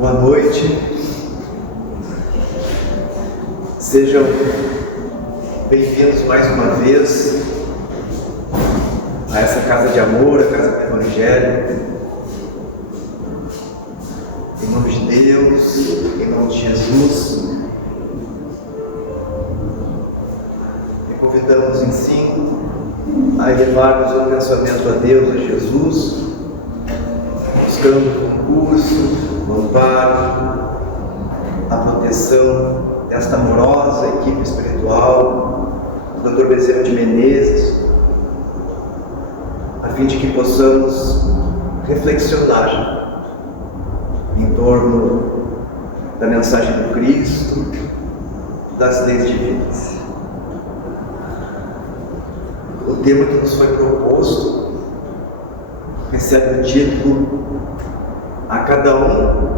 Boa noite. Sejam bem-vindos mais uma vez a essa casa de amor, a casa do Evangelho. Em nome de Deus, em nome de Jesus, e convidamos em si a elevarmos o pensamento a Deus, a Jesus, buscando o concurso, o amparo, a proteção desta amorosa equipe espiritual, do Dr. Bezerra de Menezes, a fim de que possamos reflexionar em torno da mensagem do Cristo, das leis divinas. O tema que nos foi proposto recebe o título "A cada um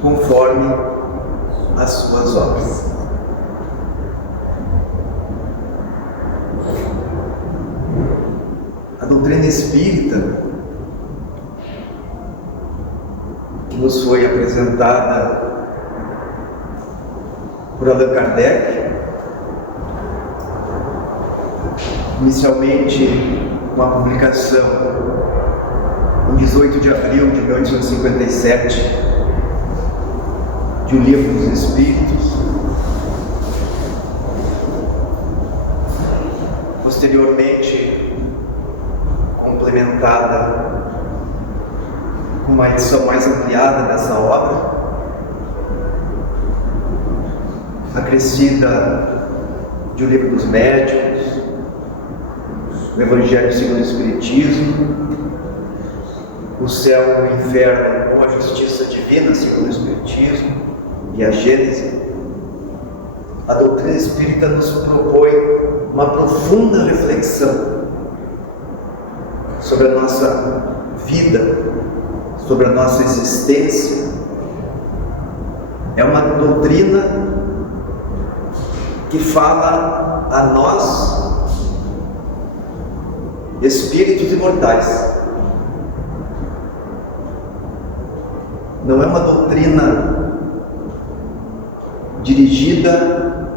conforme as suas obras". A doutrina espírita que nos foi apresentada por Allan Kardec, inicialmente uma publicação em 18 de abril de 1857 de O Livro dos Espíritos, posteriormente complementada com uma edição mais ampliada dessa obra, acrescida de O Livro dos Médiuns, o Evangelho segundo o Espiritismo, o Céu e o Inferno ou a Justiça Divina segundo o Espiritismo e a Gênese. A doutrina espírita nos propõe uma profunda reflexão sobre a nossa vida, sobre a nossa existência. É uma doutrina que fala a nós, espíritos imortais. Não é uma doutrina dirigida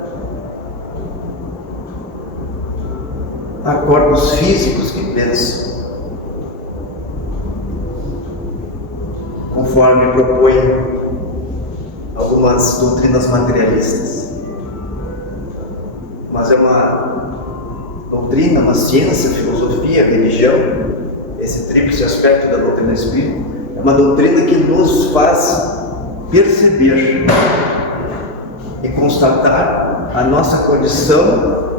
a corpos físicos que pensam, conforme propõem algumas doutrinas materialistas, mas é uma doutrina, uma ciência, filosofia, religião, esse tríplice aspecto da doutrina espírita. É uma doutrina que nos faz perceber e constatar a nossa condição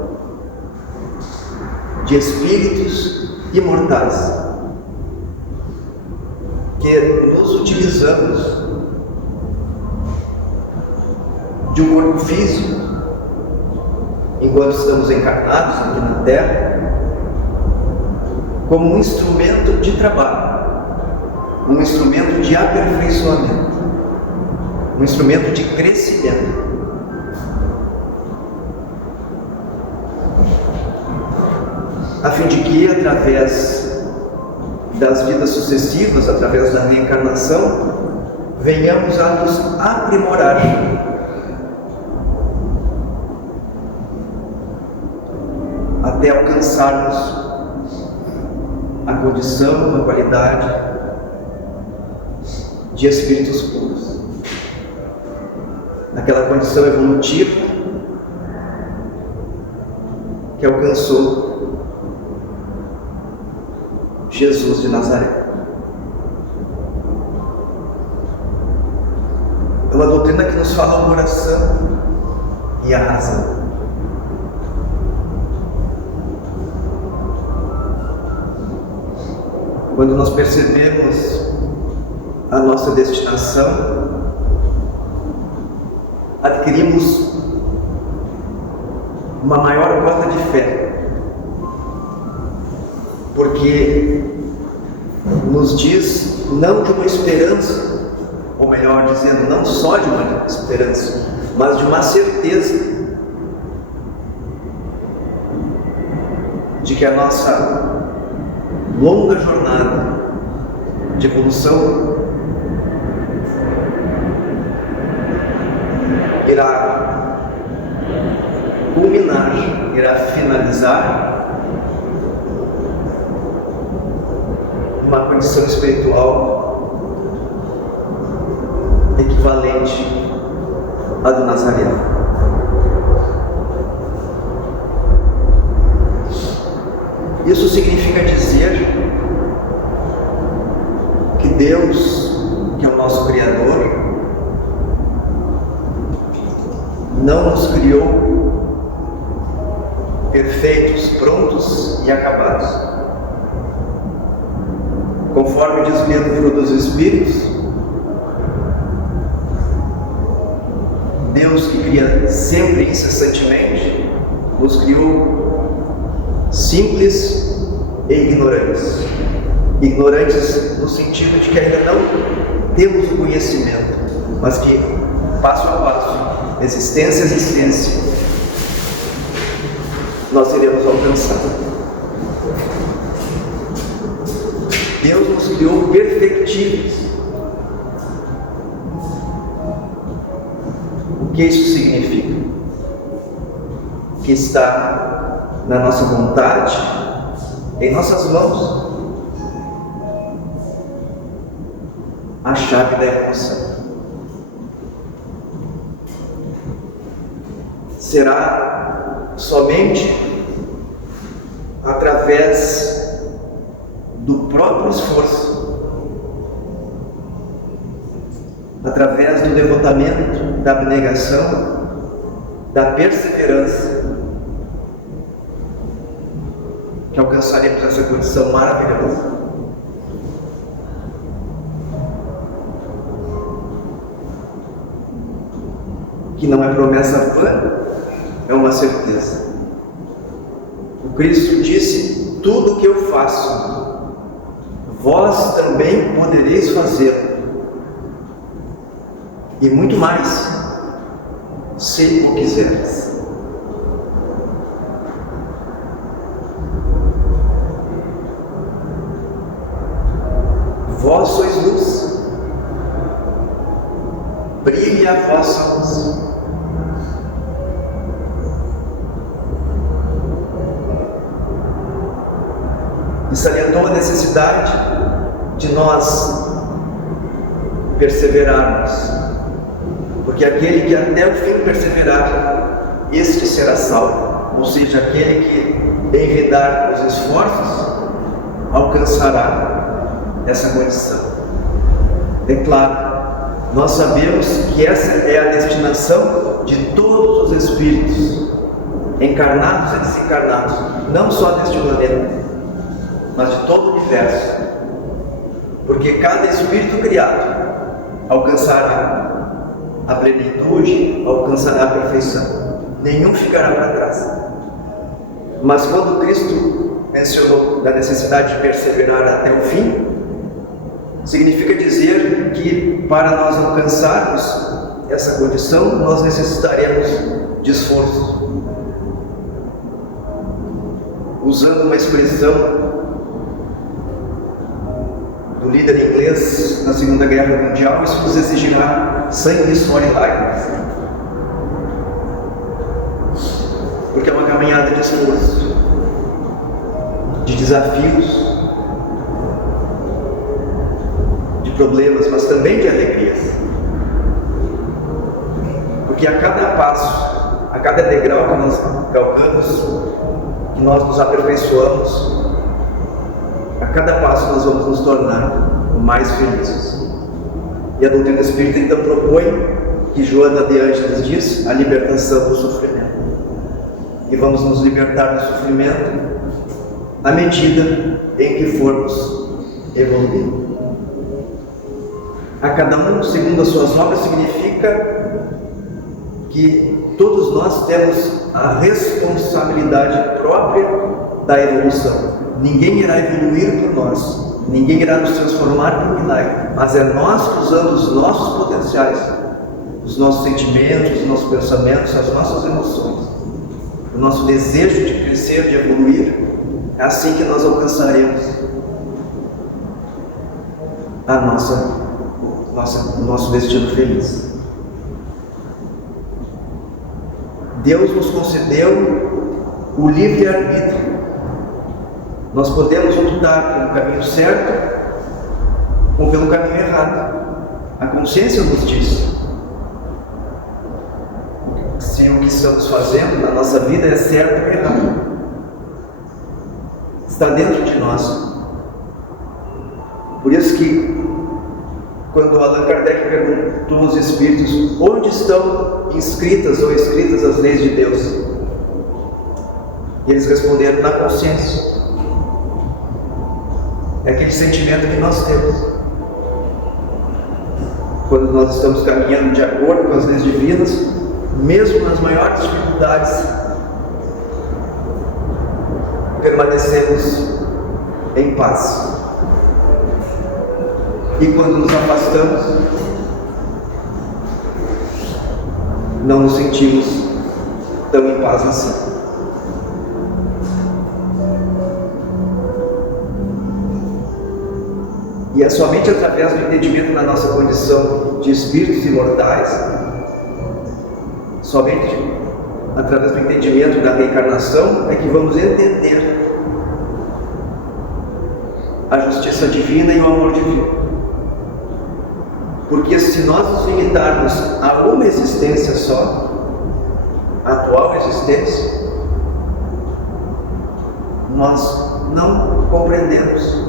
de espíritos imortais, que nos utilizamos de um corpo físico enquanto estamos encarnados aqui na Terra, como um instrumento de trabalho, um instrumento de aperfeiçoamento, um instrumento de crescimento. A fim de que, através das vidas sucessivas, através da reencarnação, venhamos a nos aprimorar, até alcançarmos a condição, a qualidade de espíritos puros, naquela condição evolutiva que alcançou Jesus de Nazaré. É uma doutrina que nos fala o coração e a razão. Quando nós percebemos a nossa destinação, adquirimos uma maior cota de fé, porque nos diz não de uma esperança, ou melhor dizendo, não só de uma esperança, mas de uma certeza de que a nossa longa jornada de evolução realizar uma condição espiritual equivalente à do Nazareno. Isso significa dizer que Deus, que é o nosso Criador, não nos criou perfeitos, prontos e acabados. Conforme diz o livro dos Espíritos, Deus, que cria sempre incessantemente, nos criou simples e ignorantes. Ignorantes no sentido de que ainda não temos o conhecimento, mas que passo a passo, existência a existência, nós iremos alcançar. Deus nos criou perfectíveis. O que isso significa? Que está na nossa vontade, em nossas mãos, a chave da evolução. Será somente através do próprio esforço, através do devotamento, da abnegação, da perseverança, que alcançaremos essa condição maravilhosa. Que não é promessa vã, é uma certeza. O Cristo disse: tudo o que eu faço, vós também podereis fazer, e muito mais, se o quiseres. Vós sois luz, brilhe a vossa luz. E salientou a necessidade de nós perseverarmos, porque aquele que até o fim perseverar, este será salvo. Ou seja, aquele que envidar os esforços, alcançará essa condição. É claro, nós sabemos que essa é a destinação de todos os espíritos, encarnados e desencarnados, não só deste planeta, mas de todo o universo, porque cada espírito criado alcançará a plenitude, alcançará a perfeição, nenhum ficará para trás. Mas quando Cristo mencionou da necessidade de perseverar até o fim, significa dizer que para nós alcançarmos essa condição, nós necessitaremos de esforço. Usando uma expressão do líder inglês na Segunda Guerra Mundial, isso nos exigirá sangue, suor e lágrimas, porque é uma caminhada de esforço, de desafios, de problemas, mas também de alegrias, porque a cada passo, a cada degrau que nós galgamos, que nós nos aperfeiçoamos, a cada passo nós vamos nos tornar mais felizes. E a doutrina espírita então propõe, que Joana de Ângeles diz, a libertação do sofrimento. E vamos nos libertar do sofrimento à medida em que formos evoluindo. A cada um, segundo as suas obras, significa que todos nós temos a responsabilidade própria da evolução. Ninguém irá evoluir por nós, ninguém irá nos transformar por milagre, mas é nós usando os nossos potenciais, os nossos sentimentos, os nossos pensamentos, as nossas emoções, o nosso desejo de crescer, de evoluir. É assim que nós alcançaremos o nosso destino feliz. Deus nos concedeu o livre-arbítrio. Nós podemos optar pelo caminho certo ou pelo caminho errado. A consciência nos diz se o que estamos fazendo na nossa vida é certo ou errado. Está dentro de nós. Por isso que, quando Allan Kardec perguntou aos espíritos onde estão inscritas ou escritas as leis de Deus, e eles responderam: na consciência. É aquele sentimento que nós temos quando nós estamos caminhando de acordo com as leis divinas, mesmo nas maiores dificuldades, permanecemos em paz. E quando nos afastamos, não nos sentimos tão em paz assim. E é somente através do entendimento da nossa condição de espíritos imortais, somente através do entendimento da reencarnação, é que vamos entender a justiça divina e o amor divino. Porque se nós nos limitarmos a uma existência só, a atual existência, nós não compreendemos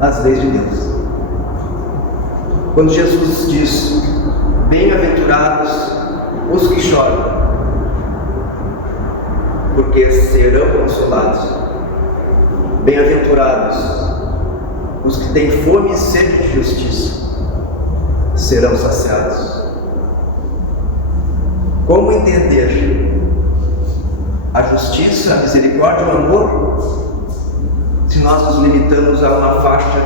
as leis de Deus. Quando Jesus diz: bem-aventurados os que choram, porque serão consolados. Bem-aventurados os que têm fome e sede de justiça, serão saciados. Como entender a justiça, a misericórdia e o amor se nós nos limitamos a uma faixa,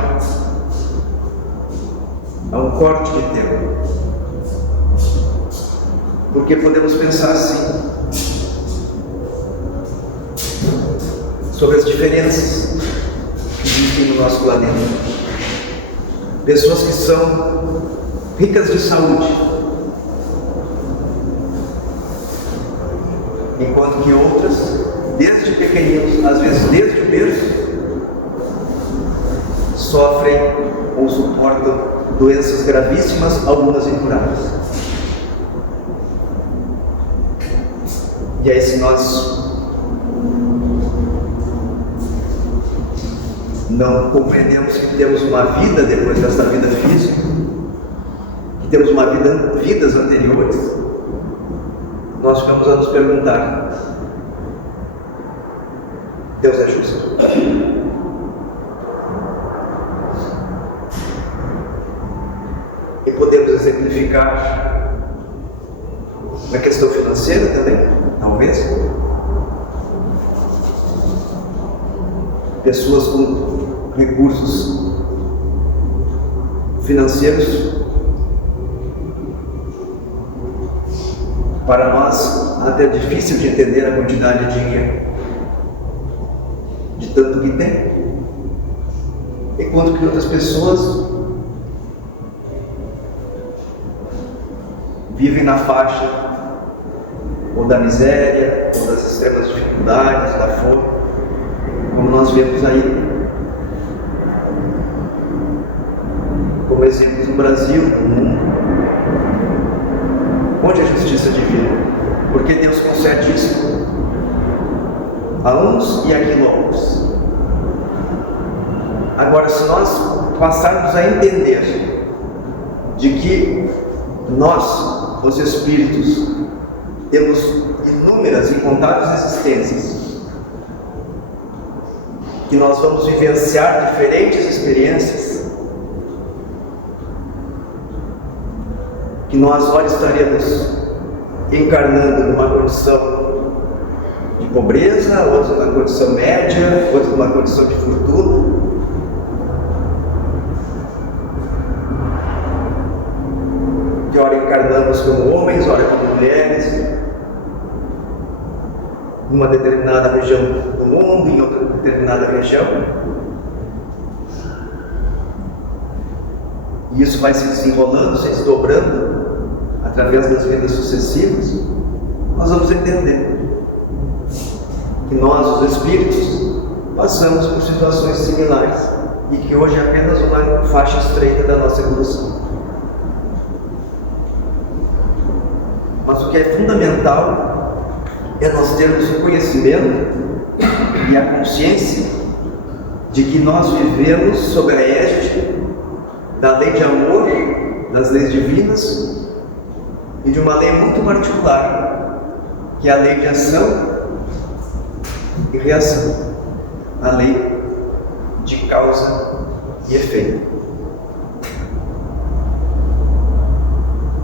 a um corte de tempo? Porque podemos pensar assim sobre as diferenças que existem no nosso planeta. Pessoas que são ricas de saúde, enquanto que outras, desde pequeninos, às vezes desde o berço, sofrem ou suportam doenças gravíssimas, algumas incuráveis. E aí, se nós não compreendemos que temos uma vida depois desta vida física, que temos vidas anteriores, nós ficamos a nos perguntar: Deus é justo? E podemos exemplificar na questão financeira também, talvez. Pessoas com recursos financeiros, para nós até é difícil de entender a quantidade de dinheiro, de tanto que tem, enquanto que outras pessoas vivem na faixa ou da miséria, ou das extremas dificuldades, da fome, como nós vemos aí como exemplos no Brasil, no mundo. Onde é a justiça divina? Porque Deus concede isso a uns e aquilo a outros. Agora, se nós passarmos a entender de que nós, os espíritos, temos inúmeras e incontáveis existências, que nós vamos vivenciar diferentes experiências, que nós ora estaremos encarnando numa condição de pobreza, outros numa condição média, outros numa condição de fortuna. Que ora encarnamos como homens, ora como mulheres, numa determinada região do mundo, em outra determinada região. E isso vai se desenrolando, se desdobrando através das vidas sucessivas. nós vamos entender que nós, os espíritos, passamos por situações similares e que hoje é apenas uma faixa estreita da nossa evolução. Mas o que é fundamental é nós termos o conhecimento e a consciência de que nós vivemos sob a égide da lei de amor, das leis divinas e de uma lei muito particular, que é a lei de ação e reação, a lei de causa e efeito.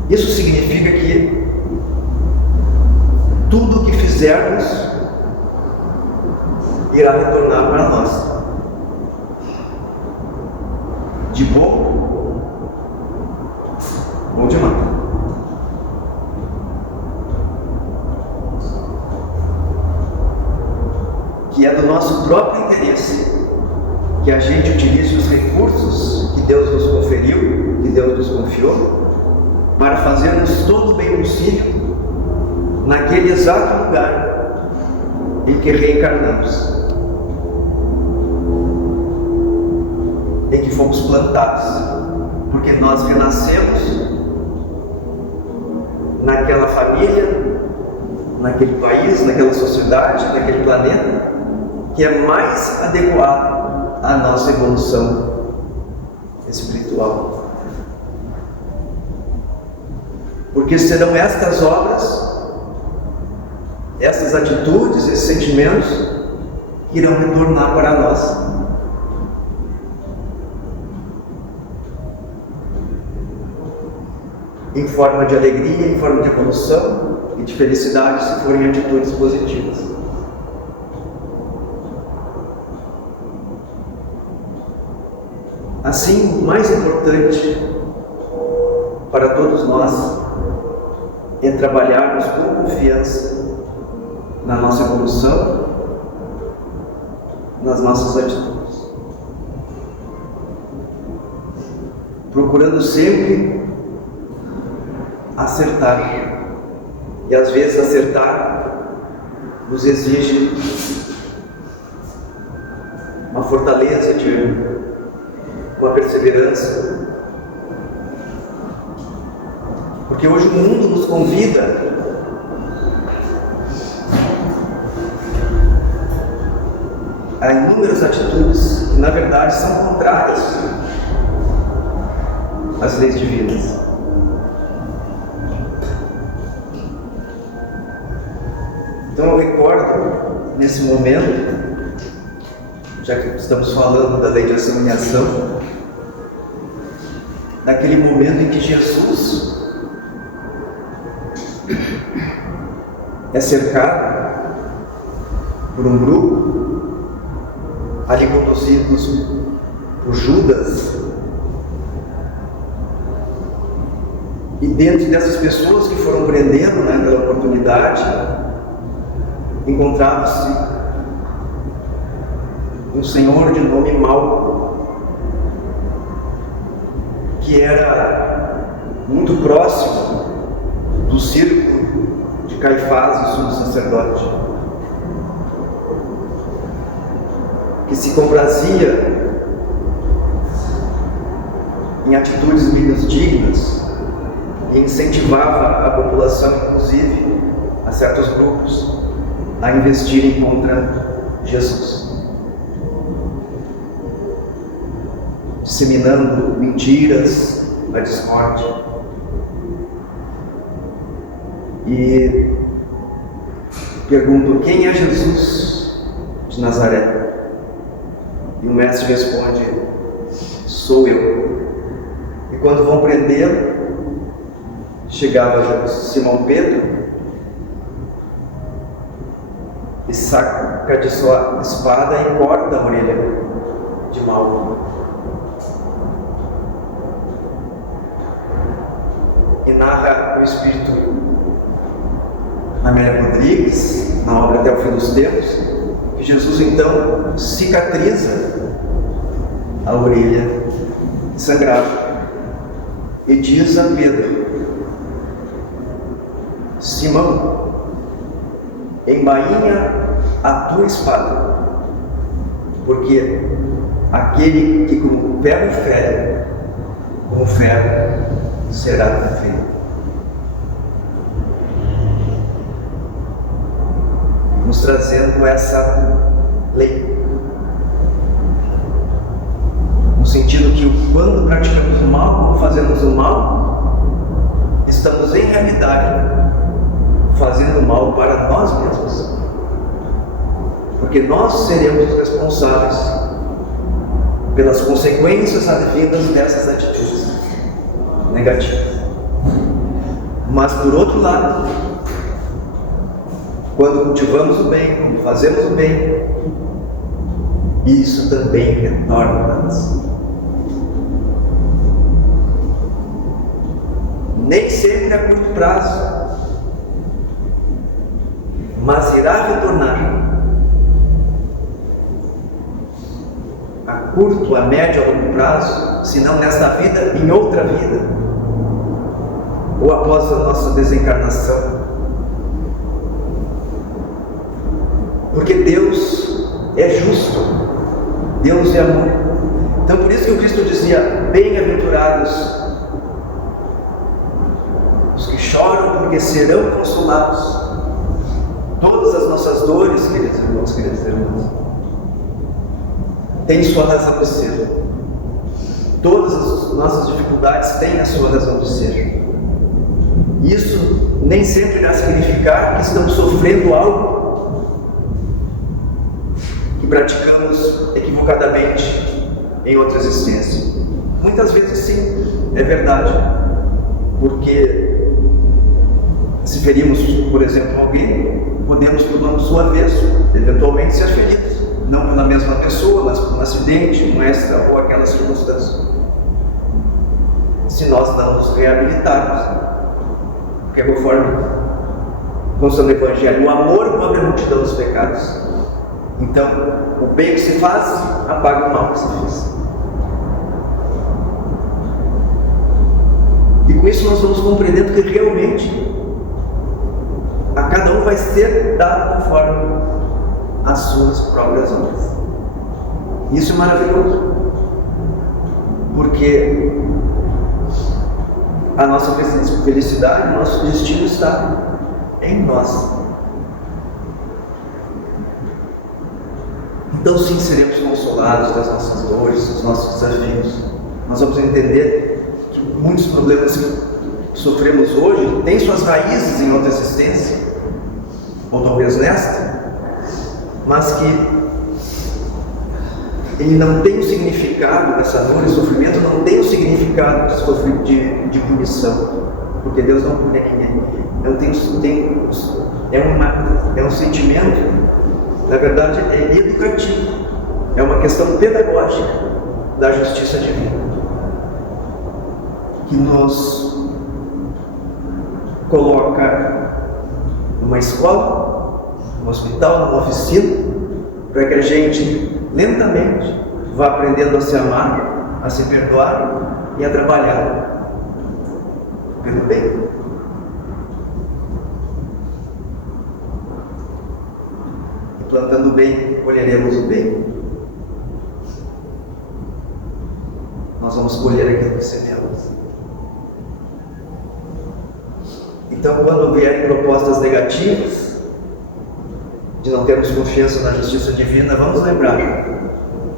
Isso significa que tudo o que fizermos irá retornar para nós, de bom ou de mal. Que é do nosso próprio interesse que a gente utilize os recursos que Deus nos conferiu, que Deus nos confiou, para fazermos todo o bem possível naquele exato lugar em que reencarnamos, em que fomos plantados, porque nós renascemos naquela família, naquele país, naquela sociedade, naquele planeta que é mais adequado à nossa evolução espiritual. Porque serão estas obras, essas atitudes, esses sentimentos que irão retornar para nós. Em forma de alegria, em forma de evolução e de felicidade, se forem atitudes positivas. Assim, o mais importante para todos nós é trabalharmos com confiança na nossa evolução, nas nossas atitudes, procurando sempre acertar. E às vezes acertar nos exige uma fortaleza, uma perseverança. Porque hoje o mundo nos convida a inúmeras atitudes que na verdade são contrárias às leis divinas. Então eu recordo nesse momento, já que estamos falando da lei de ação e reação, naquele momento em que Jesus é cercado por um grupo, ali conduzidos por Judas, e dentro dessas pessoas que foram prendendo naquela oportunidade, encontrava-se um senhor de nome Malco, que era muito próximo do círculo de Caifás, o sumo sacerdote, que se comprazia em atitudes menos dignas e incentivava a população, inclusive a certos grupos, a investirem contra Jesus, disseminando mentiras, a discórdia. E perguntam: quem é Jesus de Nazaré? E o mestre responde: sou eu. E quando vão prendê-lo, chegava Simão Pedro e saca de sua espada e corta a orelha de Malco. E narra o Espírito Amélia Rodrigues, na obra Até o Fim dos Tempos, que Jesus então cicatriza a orelha sangrada e diz a Pedro: Simão, embainha a tua espada, porque aquele que com ferro fere, com ferro será ferido. Nos trazendo essa lei, no sentido que quando praticamos o mal, quando fazemos o mal, estamos em realidade fazendo mal para nós mesmos, porque nós seremos os responsáveis pelas consequências advindas dessas atitudes negativas. Mas por outro lado, quando cultivamos o bem, quando fazemos o bem, isso também retorna para nós. Nem sempre a curto prazo, mas irá retornar. A curto, a médio, a longo prazo, se não nesta vida, em outra vida, ou após a nossa desencarnação. Porque Deus é justo, Deus é amor. Então por isso que o Cristo dizia: bem-aventurados os que choram, porque serão consolados. Todas as nossas dores, queridos irmãos, queridas irmãs, têm sua razão de ser. Todas as nossas dificuldades têm a sua razão de ser. Isso nem sempre irá significar que estamos sofrendo algo que praticamos equivocadamente em outra existência. Muitas vezes sim, é verdade, porque se ferimos, por exemplo, alguém, podemos, por nosso avesso, eventualmente ser feridos, não pela mesma pessoa, mas por um acidente, um extra ou aquela circunstância. Se nós não nos reabilitarmos, porque conforme consta no Evangelho, o amor cobre a multidão dos pecados. Então, o bem que se faz apaga o mal que se fez. E com isso nós vamos compreendendo que realmente a cada um vai ser dado conforme as suas próprias obras. Isso é maravilhoso, porque a nossa felicidade, o nosso destino está em nós. Então sim, seremos consolados das nossas dores, dos nossos desafios. Nós vamos entender que muitos problemas que sofremos hoje têm suas raízes em outra existência, ou talvez nesta, mas que ele não tem o significado, essa dor e sofrimento não tem o significado de punição, porque Deus não pune ninguém. É um sentimento, na verdade é educativo, é uma questão pedagógica da justiça divina, que nos coloca numa escola, num hospital, numa oficina, para que a gente lentamente vá aprendendo a se amar, a se perdoar e a trabalhar pelo bem. E plantando o bem, colheremos o bem. Nós vamos colher aquilo que sememos. Então, quando vierem propostas negativas, de não termos confiança na justiça divina, vamos lembrar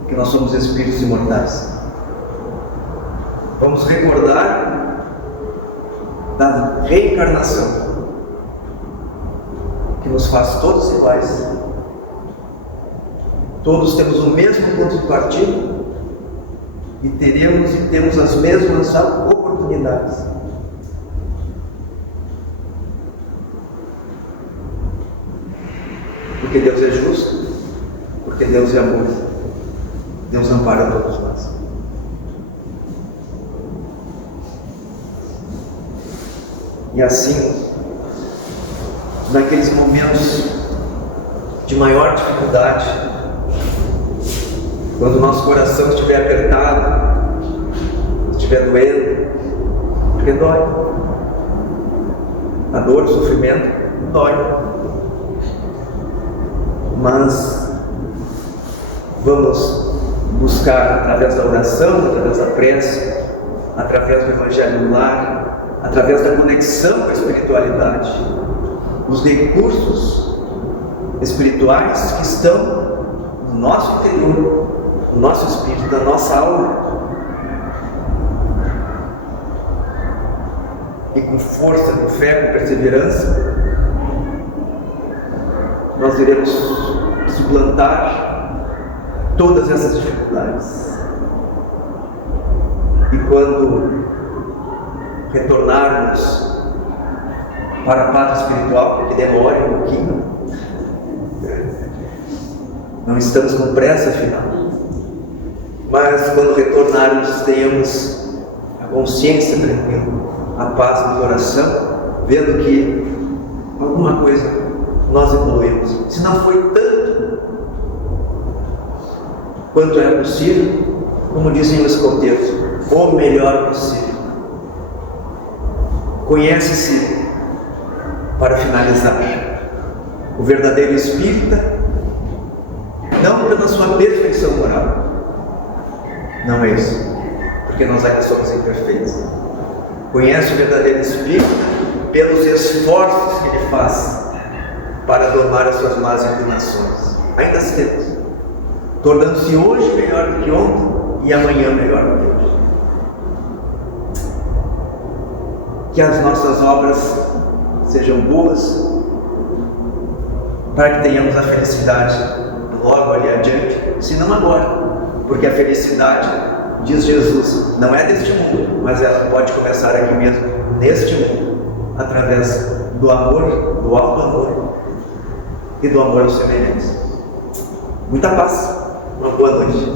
que nós somos espíritos imortais. Vamos recordar da reencarnação, que nos faz todos iguais. Todos temos o mesmo ponto de partida e temos as mesmas oportunidades. Porque Deus é justo, porque Deus é amor, Deus ampara todos nós. E assim, naqueles momentos de maior dificuldade, quando o nosso coração estiver apertado, estiver doendo, porque dói. A dor, o sofrimento, dói. mas vamos buscar através da oração, através da prece, através do Evangelho no lar, através da conexão com a espiritualidade, os recursos espirituais que estão no nosso interior, no nosso espírito, na nossa alma. E com força, com fé, com perseverança, nós iremos suplantar todas essas dificuldades. E quando retornarmos para a paz espiritual, que demore um pouquinho, não estamos com pressa afinal, mas quando retornarmos tenhamos a consciência tranquila, a paz no coração, vendo que alguma coisa nós evoluímos. Se não foi tanto quanto era possível, como dizem os escoteiros, o melhor possível. Conhece-se, para finalizar, o verdadeiro espírita, não pela sua perfeição moral, não é isso, porque nós ainda somos imperfeitos. Conhece o verdadeiro espírita pelos esforços que ele faz para domar as suas más inclinações. Ainda as temos, tornando-se hoje melhor do que ontem e amanhã melhor do que hoje. Que as nossas obras sejam boas, para que tenhamos a felicidade logo ali adiante, se não agora, porque a felicidade, diz Jesus, não é deste mundo, mas ela pode começar aqui mesmo, neste mundo, através do amor, do alto amor e do amor aos semelhantes. Muita paz, uma boa noite.